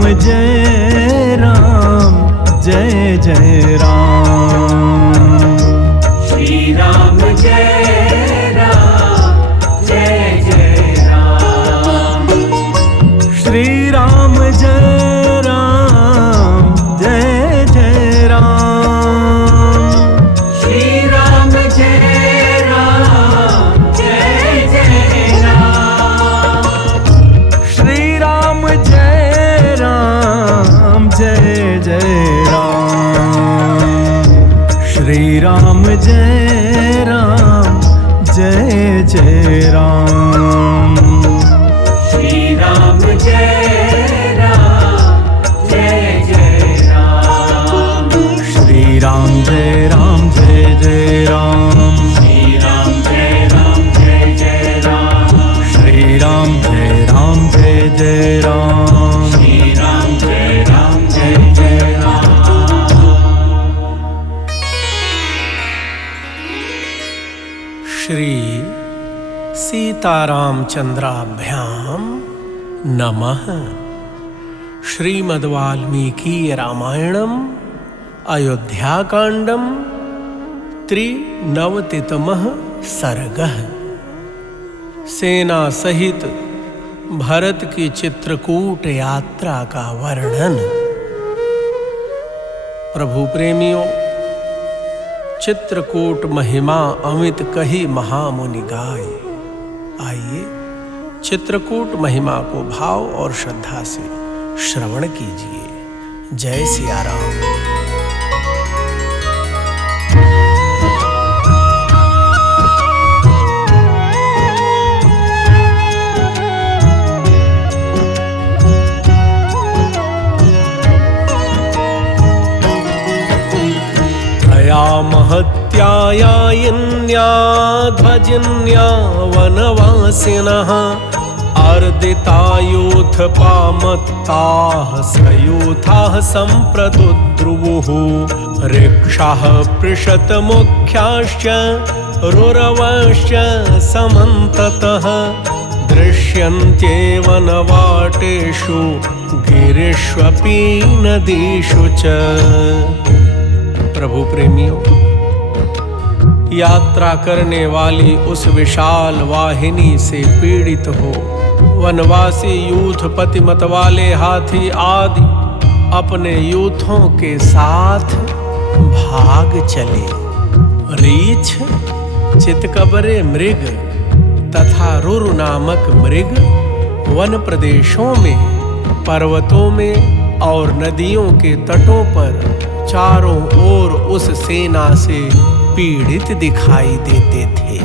राम जय राम जय जय राम। श्री राम जय राम जय जय राम। श्री राम जय राम जय जय राम। श्री राम जय राम जय जय राम। श्री राम जय राम जय जय राम। श्री राम जय राम जय जय राम। श्री राम जय राम जय जय राम। श्री राम जय राम जय जय राम। श्री राम जय राम जय जय राम। श्री राम जय राम जय जय राम। श्री राम जय राम जय जय राम। श्री सीतारामचंद्राभ्याम नमः। श्रीमद्वाल्मीकि रामायणम अयोध्याकांडम त्रिनवतितमः सर्गः। सेना सहित भरत की चित्रकूट यात्रा का वर्णन। प्रभु प्रेमियों, चित्रकूट महिमा अमित कही महामुनि गाय। आइए चित्रकूट महिमा को भाव और श्रद्धा से श्रवण कीजिए। जय सिया राम। महत्यायायिन्या ध्वजिन्या वनवासिनः अर्दितायूथपामत्ताः सयूथाः सम्प्रतुद्रुवुः ऋक्षाः पृषतमुख्याश्च रुरवश्च समन्ततः दृश्यन्ते वनवाटेषु गिरिष्वपि नदीषु च। प्रभु प्रेमियों, यात्रा करने वाली उस विशाल वाहिनी से पीड़ित हो वनवासी यूथपति मत वाले हाथी आदि अपने यूथों के साथ भाग चले। रीछ, चितकबरे मृग तथा रुरु नामक मृग वन प्रदेशों में, पर्वतों में और नदियों के तटों पर चारों ओर उस सेना से पीड़ित दिखाई देते थे।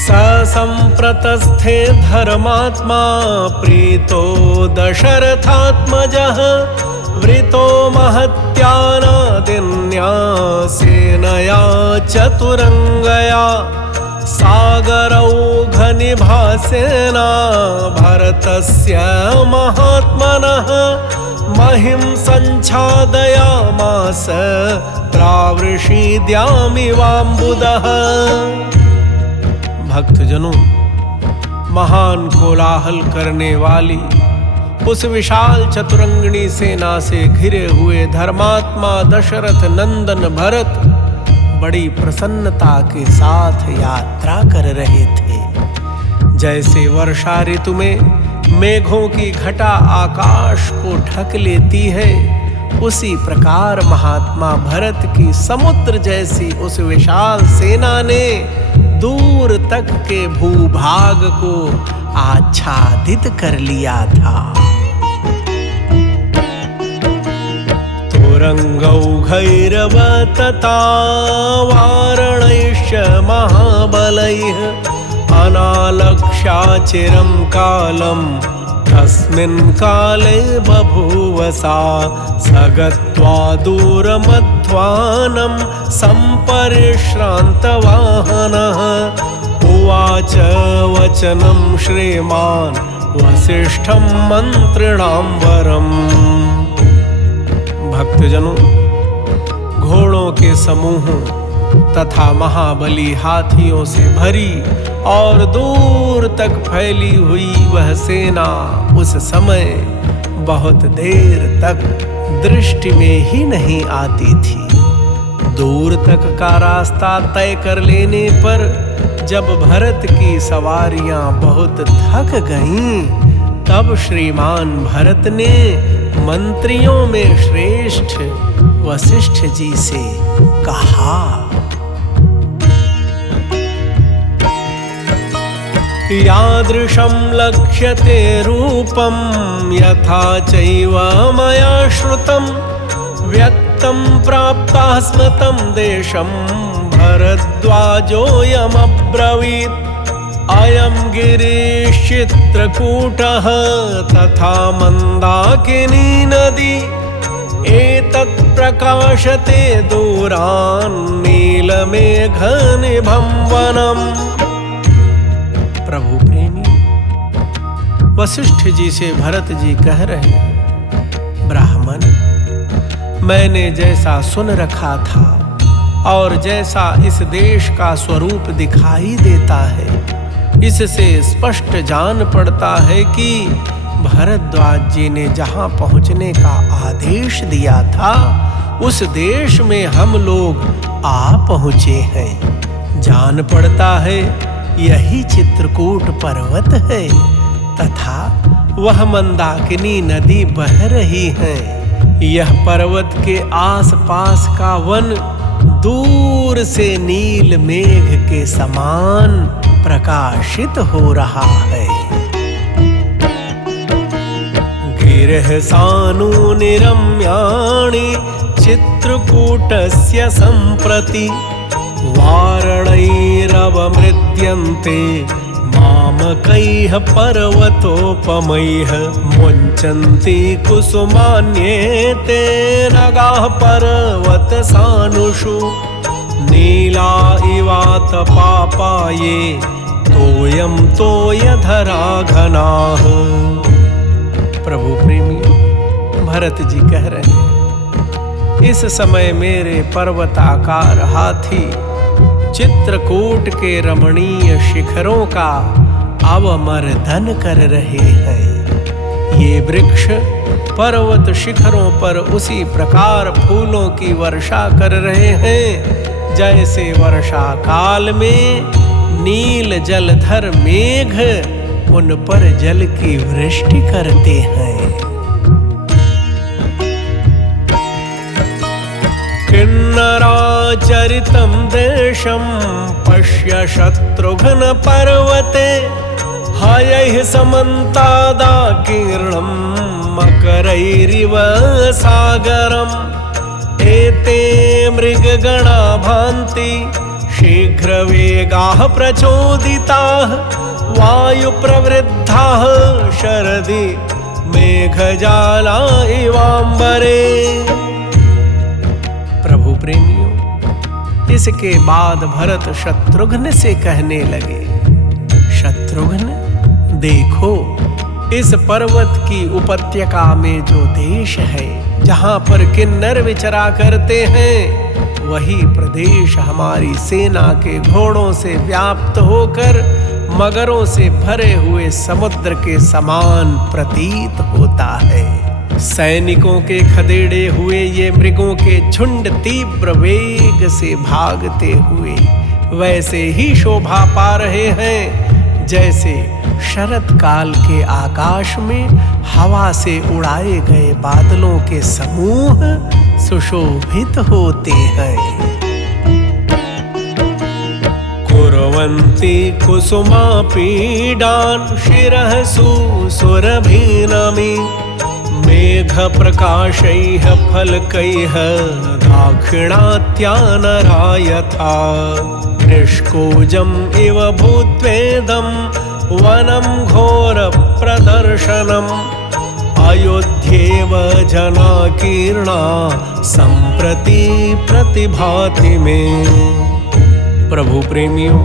ससंप्रतस्थे धर्मात्मा प्रीतो दशरथात्मजः वृतो महत्यानादिन्या सेनया चतुरंगया सागरौघनिभासेना भरतस्य महात्मनः महिं संच्छादयामास प्रावृषीद्यामिवाम्बुदः। भक्तजनों, महान कोलाहल करने वाली उस विशाल चतुरंगिणी सेना से घिरे हुए धर्मात्मा दशरथ नंदन भरत बड़ी प्रसन्नता के साथ यात्रा कर रहे थे। जैसे वर्षा ऋतु में मेघों की घटा आकाश को ढक लेती है, उसी प्रकार महात्मा भरत की समुद्र जैसी उस विशाल सेना ने दूर तक के भूभाग को आच्छादित कर लिया था। तुरंगौघैरवतता वारणैश्च महाबलैः अनालक्ष्याचिरं कालं तस्मिन् काले बभूवसा सगत्वा दूरमध्वानं सम्परिश्रान्तवाहनः उवाच वचनं श्रीमान् वसिष्ठं मन्त्रिणां वरम्। भक्तजनों, घोड़ों के समूह तथा महाबली हाथियों से भरी और दूर तक फैली हुई वह सेना उस समय बहुत देर तक दृष्टि में ही नहीं आती थी। दूर तक का रास्ता तय कर लेने पर जब भरत की सवारियां बहुत थक गईं, तब श्रीमान भरत ने मंत्रियों में श्रेष्ठ वशिष्ठ जी से कहा, यादृशं लक्ष्यते रूपं यथा चैव मया श्रुतं व्यक्तं प्राप्तः स्मृतं देशं भरद्वाजोऽयमब्रवीत् अयं गिरिश्चित्रकूटः तथा मन्दाकिनी नदी एतत् प्रकाशते दूरान् नीलमेघनिभं वनम्। प्रभु प्रेमी वशिष्ठ जी से भरत जी कह रहे हैं, ब्राह्मण, मैंने जैसा सुन रखा था और जैसा इस देश का स्वरूप दिखाई देता है, इससे स्पष्ट जान पड़ता है कि भरद्वाज जी ने जहां पहुंचने का आदेश दिया था उस देश में हम लोग आ पहुंचे हैं। जान पड़ता है यही चित्रकूट पर्वत है तथा वह मंदाकिनी नदी बह रही है। यह पर्वत के आसपास का वन दूर से नील मेघ के समान प्रकाशित हो रहा है। गिरः सानूनि रम्याणि चित्रकूटस्य सम्प्रति वारणैरवमृद्यन्ते मामकैः पर्वतोपमैः मुञ्चन्ति कुसुमान्येते नगाः पर्वतसानुषु नीला इवातपापाये तोयं तोयधरा घनाः। प्रभु प्रेमी भरत जी कह रहे हैं, इस समय मेरे पर्वताकार हाथी चित्रकूट के रमणीय शिखरों का अवमर्दन कर रहे हैं। ये वृक्ष पर्वत शिखरों पर उसी प्रकार फूलों की वर्षा कर रहे हैं जैसे वर्षा काल में नील जलधर मेघ उन पर जल की वृष्टि करते हैं। किन्नराचरितं देशं पश्य शत्रुघ्न पर्वते हयैः समन्तादाकीर्णं मकरैरिव सागरम् एते मृगगणा भान्ति शीघ्रवेगाः प्रचोदिताः वायुप्रवृद्धाः शरदि मेघजाला इवांबरे। प्रभु प्रेमियों, इसके बाद भरत शत्रुघ्न से कहने लगे, शत्रुघ्न देखो, इस पर्वत की उपत्यका में जो देश है जहां पर किन्नर विचरा करते हैं, वही प्रदेश हमारी सेना के घोड़ों से व्याप्त होकर मगरों से भरे हुए समुद्र के समान प्रतीत होता है। सैनिकों के खदेड़े हुए ये मृगों के झुंड तीव्र वेग से भागते हुए वैसे ही शोभा पा रहे हैं जैसे शरत काल के आकाश में हवा से उड़ाए गए बादलों के समूह सुशोभित होते हैं। कुर्वन्ति कुसुमा पीडान् शिरः सुरभीनमि मेघ प्रकाशैः फलकैः दाक्षिणात्यानरा यथा निष्कोजम् इव भूत्वेदं वनं घोर प्रदर्शनम् अयोध्येव जनाकीर्णा सम्प्रति प्रतिभाति में। प्रभु प्रेमियों,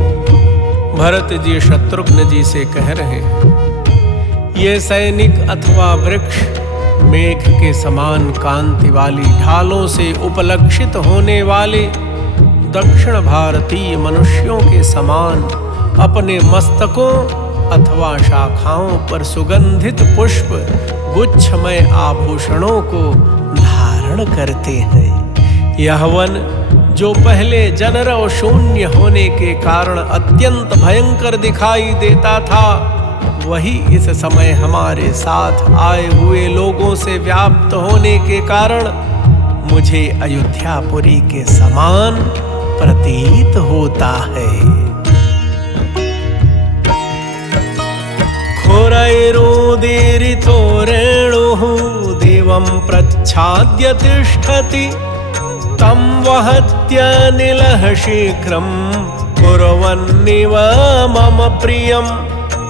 भरत जी शत्रुघ्न जी से कह रहे हैं, ये सैनिक अथवा वृक्ष मेघ के समान कांति वाली ढालों से उपलक्षित होने वाले दक्षिण भारतीय मनुष्यों के समान अपने मस्तकों अथवा शाखाओं पर सुगंधित पुष्प गुच्छमय आभूषणों को धारण करते हैं। यह वन जो पहले जनरव शून्य होने के कारण अत्यंत भयंकर दिखाई देता था, वही इस समय हमारे साथ आए हुए लोगों से व्याप्त होने के कारण मुझे अयोध्यापुरी के समान प्रतीत होता है। खुरैरुदीरितो रेणुः दिवं प्रच्छाद्य तिष्ठति तं वहत्यनिलः शीघ्रं कुर्वन्निव मम प्रियम्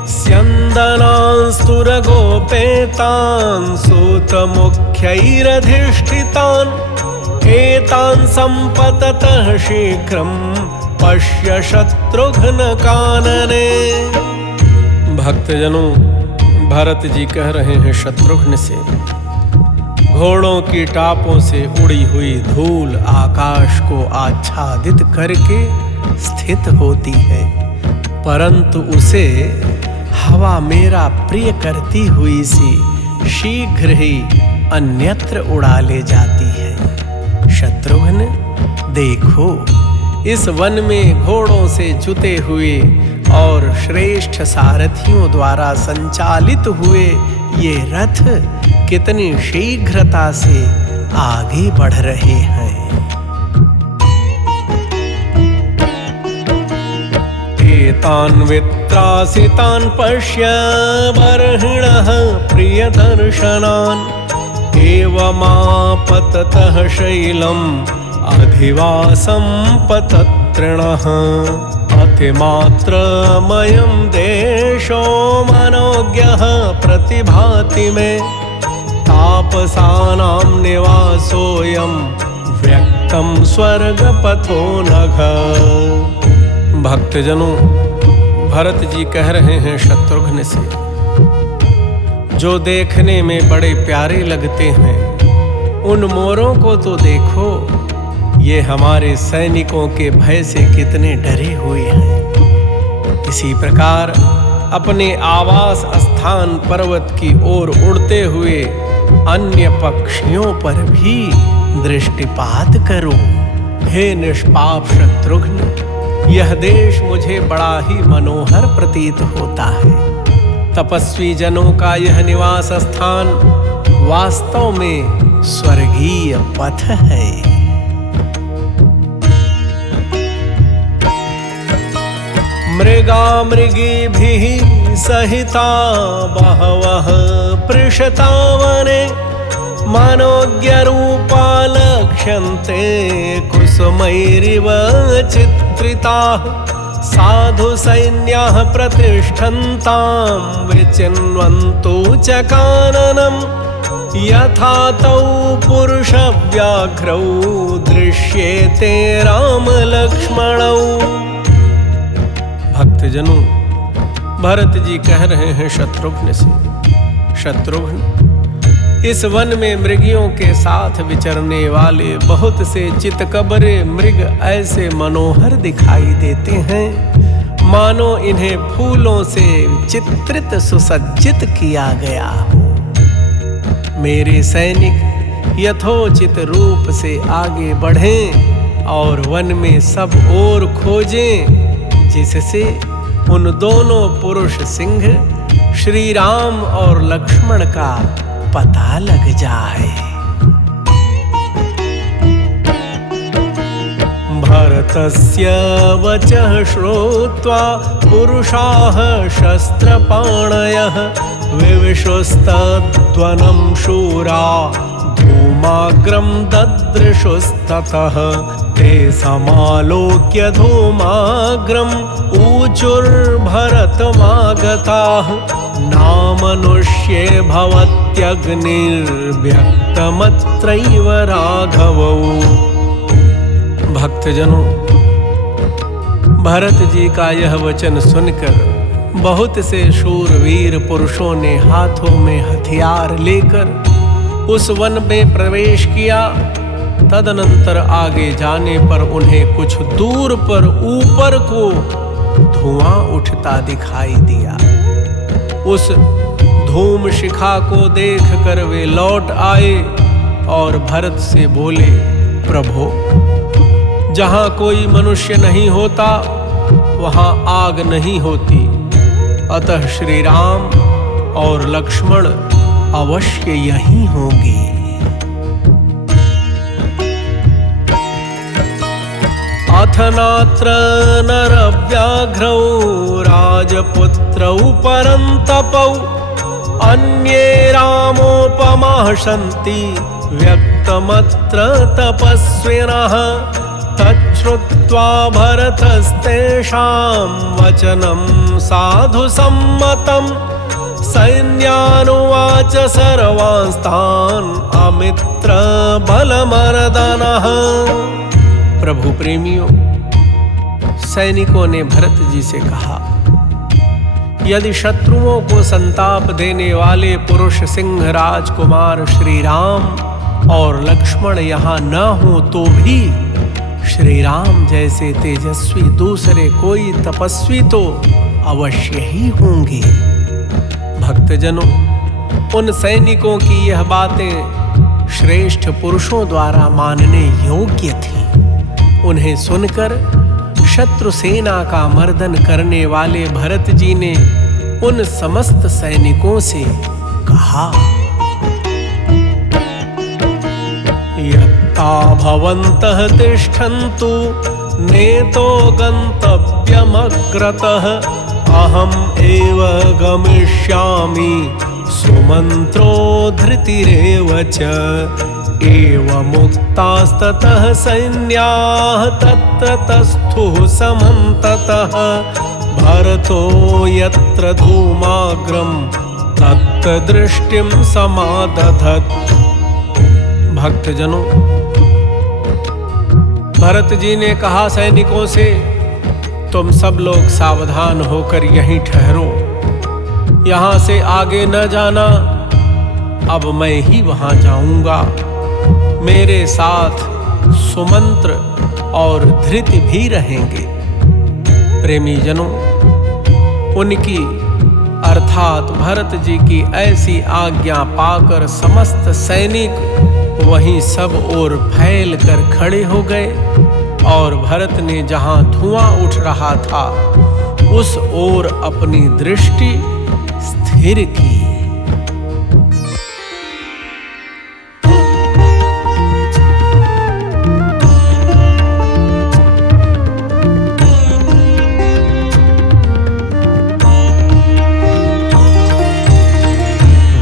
स्यन्दनांस्तुरगोपेतान् सूतमुख्यैरधिष्ठितान् एतान् सम्पततः शीघ्रं पश्य शत्रुघ्न कानने। भक्तजनों, भरत जी कह रहे हैं शत्रुघ्न से, घोड़ों की टापों से उड़ी हुई धूल आकाश को आच्छादित करके स्थित होती है, परंतु उसे हवा मेरा प्रिय करती हुई सी शीघ्र ही अन्यत्र उड़ा ले जाती है। शत्रुघ्न, देखो, इस वन में घोड़ों से जुते हुए और श्रेष्ठ सारथियों द्वारा संचालित हुए ये रथ कितनी शीघ्रता से आगे बढ़ रहे हैं। एतान् वित्रासितान् पश्य बर्हिणः प्रियदर्शनान् एवमापततः शैलम् अधिवासं पतत्रिणः अतिमात्रमयं देशो मनोज्ञः प्रतिभाति मे तापसानां निवासोऽयं व्यक्तं स्वर्गपथो नघ। भक्तजनों, भरत जी कह रहे हैं शत्रुघ्न से, जो देखने में बड़े प्यारे लगते हैं उन मोरों को तो देखो, ये हमारे सैनिकों के भय से कितने डरे हुए हैं। इसी प्रकार अपने आवास स्थान पर्वत की ओर उड़ते हुए अन्य पक्षियों पर भी दृष्टिपात करो। हे निष्पाप शत्रुघ्न, यह देश मुझे बड़ा ही मनोहर प्रतीत होता है। तपस्वी जनों का यह निवास स्थान वास्तव में स्वर्गीय पथ है। मृगामृगीभिः सहिता बहवः पृषतावने मनोज्ञरूपा लक्ष्यन्ते कुसुमैरिव चित्रिताः साधु सैन्याः प्रतिष्ठन्तां विचिन्वन्तु च काननम् यथा तौ पुरुषव्याघ्रौ दृश्येते रामलक्ष्मणौ। भक्तजनों, भरत जी कह रहे हैं शत्रुघ्न से, शत्रुघ्न, इस वन में मृगियों के साथ विचरने वाले बहुत से चितकबरे मृग ऐसे मनोहर दिखाई देते हैं मानो इन्हें फूलों से चित्रित सुसज्जित किया गया हो। मेरे सैनिक यथोचित रूप से आगे बढ़ें और वन में सब ओर खोजें, जिससे उन दोनों पुरुष सिंह श्री राम और लक्ष्मण का पता लग जाए। भरतस्य वचः श्रुत्वा पुरुषाः शस्त्रपाणयः विविशुस्तद्वनं शूरा धूमाग्रं ददृशुस्ततः ते समालोक्य धूमाग्रम् ऊचुर्भरतमागताः नामनुष्ये भवत्यग्निर्व्यक्तमत्रैव राघवौ। भक्तजनों, भरत जी का यह वचन सुनकर बहुत से शूरवीर पुरुषों ने हाथों में हथियार लेकर उस वन में प्रवेश किया तदनंतर आगे जाने पर उन्हें कुछ दूर पर ऊपर को धुआं उठता दिखाई दिया। उस धूम शिखा को देखकर वे लौट आए और भरत से बोले, प्रभो, जहां कोई मनुष्य नहीं होता वहां आग नहीं होती, अतः श्री राम और लक्ष्मण अवश्य यहीं होंगे। अथ नात्र नरव्याघ्रौ राजपुत्रौ परन्तपौ अन्ये रामोपमाः सन्ति व्यक्तमत्र तपस्विनः। तच्छ्रुत्वा भरतस्तेषां वचनं साधु सम्मतं सैन्यानुवाच सर्वांस्तान् अमित्र बलमर्दनः। प्रभु प्रेमियों, सैनिकों ने भरत जी से कहा, यदि शत्रुओं को संताप देने वाले पुरुष सिंह राजकुमार श्री राम और लक्ष्मण यहाँ न हो तो भी श्री राम जैसे तेजस्वी दूसरे कोई तपस्वी तो अवश्य ही होंगे। भक्तजनों, उन सैनिकों की यह बातें श्रेष्ठ पुरुषों द्वारा मानने योग्य थी। उन्हें सुनकर शत्रु सेना का मर्दन करने वाले भरत जी ने उन समस्त सैनिकों से कहा, यत्ता भवन्तः तिष्ठन्तु नेतो गन्तव्यमग्रतः अहम् एव गमिष्यामि सुमन्त्रो धृतिरेव च। एवमुक्तास्ततः सैन्याः तत्र तस्थुः समन्ततः भरतो यत्र धूमाग्रं तत्र दृष्टिं समादधत्। भक्तजनों, भरत जी ने कहा सैनिकों से, तुम सब लोग सावधान होकर यहीं ठहरो, यहाँ से आगे न जाना, अब मैं ही वहां जाऊंगा। मेरे साथ सुमंत्र और धृति भी रहेंगे। प्रेमी जनों, उनकी अर्थात भरत जी की ऐसी आज्ञा पाकर समस्त सैनिक वहीं सब ओर फैल कर खड़े हो गए और भरत ने जहां धुआं उठ रहा था उस ओर अपनी दृष्टि स्थिर की।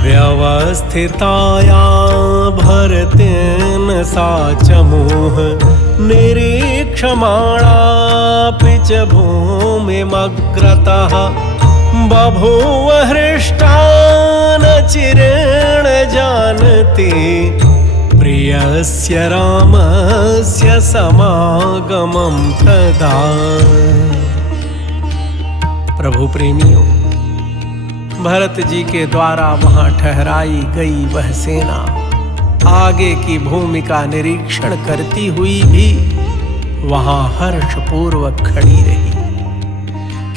व्यवस्थिताया भरतेन सा चमूह निरीक्षमाणापि च भूमिमग्रतः बभूव हृष्टा न चिरेण जानति प्रियस्य रामस्य समागमं तदा। प्रभु प्रेमियों, भरत जी के द्वारा वहां ठहराई गई वह सेना आगे की भूमि का निरीक्षण करती हुई भी वहां हर्षपूर्वक खड़ी रही,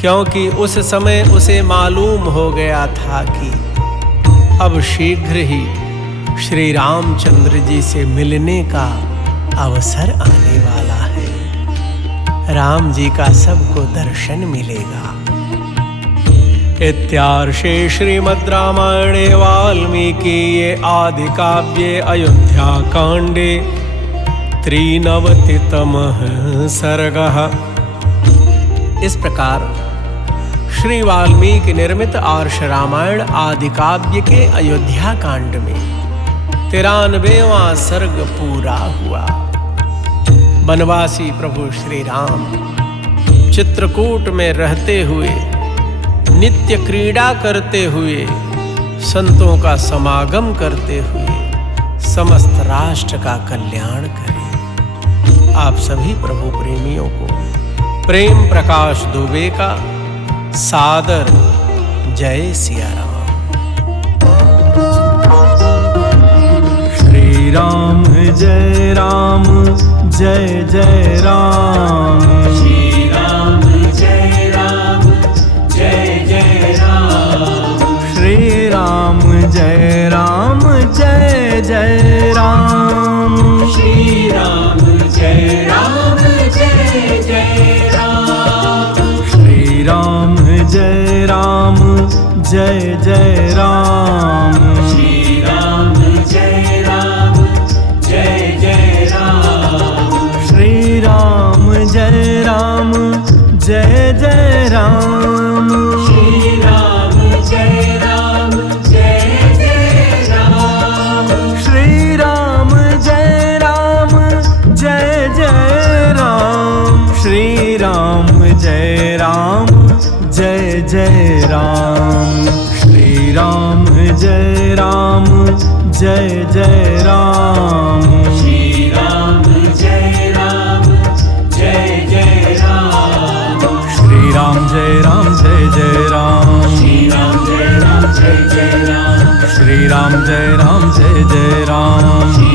क्योंकि उस समय उसे मालूम हो गया था कि अब शीघ्र ही श्री रामचंद्र जी से मिलने का अवसर आने वाला है। राम जी का सबको दर्शन मिलेगा। इत्यार्षे श्रीमद् रामायणे वाल्मीकिये आदि काव्ये अयोध्याकाण्डे 93तमः सर्गः। इस प्रकार श्री वाल्मीकि निर्मित आर्ष रामायण आदि काव्य के अयोध्या कांड में 93वां सर्ग पूरा हुआ। वनवासी प्रभु श्री राम चित्रकूट में रहते हुए, नित्य क्रीड़ा करते हुए, संतों का समागम करते हुए समस्त राष्ट्र का कल्याण करें। आप सभी प्रभु प्रेमियों को प्रेम प्रकाश दुबे का सादर जय सिया राम। श्री राम जय राम जय जय राम श्री राम जय राम जय जय राम श्री राम जय राम जय जय राम श्री राम जय राम जय जय राम श्री राम जय राम जय जय राम श्री राम जय राम जय जय राम श्री राम जय राम जय जय राम श्री राम जय राम जय जय राम श्री राम जय राम जय जय राम श्री राम जय राम जय जय राम श्री राम जय राम जय जय राम श्री राम जय राम जय जय राम श्री राम जय राम जय जय राम श्री राम जय राम जय जय राम श्री राम जय राम जय जय राम